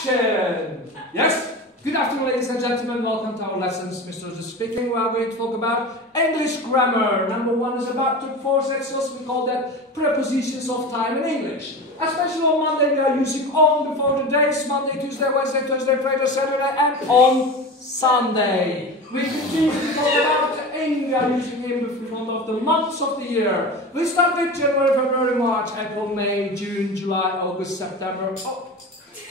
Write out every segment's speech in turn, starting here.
action! Yes? Good afternoon, ladies and gentlemen. Welcome to our lessons. Mr. Joseph speaking. We are going to talk about English grammar. Number one is about to force exercise. We call that prepositions of time in English. Especially on Monday, we are using on before the days. Monday, Tuesday, Wednesday, Thursday, Friday, Saturday, and on Sunday. We continue to talk about the in. We are using in in front of the months of the year. We start with January, February, March, April, May, June, July, August, September,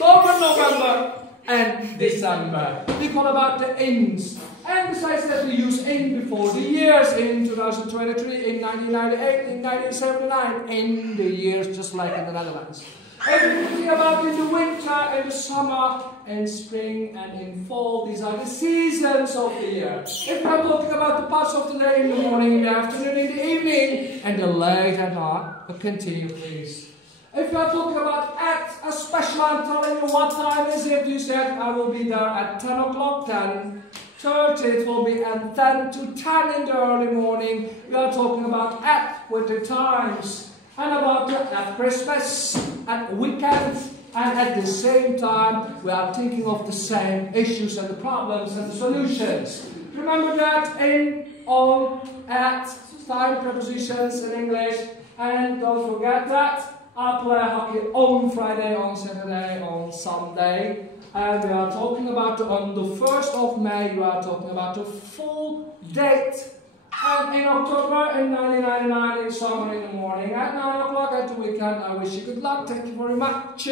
October, November, and December. We call about the ins. And besides that, we use in before the years, in 2023, in 1998, in 1979, in the years just like in the Netherlands. Everything about in the winter, in the summer, in spring, and in fall. These are the seasons of the year. If I'm talking about the parts of the day, in the morning, in the afternoon, in the evening, and the late at night, continue please. If you are talking about at, especially I'm telling you what time is it, you said I will be there at 10 o'clock, 10:30, it will be at 10 to 10 in the early morning. We are talking about at with the times. And about at Christmas, at weekend, and at the same time we are thinking of the same issues and the problems and the solutions. Remember that in, on, at, time prepositions in English. And don't forget that I play hockey on Friday, on Saturday, on Sunday. And we are talking about on the 1st of May, we are talking about the full date. And in October, in 1999, in summer in the morning, at 9 o'clock at the weekend, I wish you good luck. Thank you very much.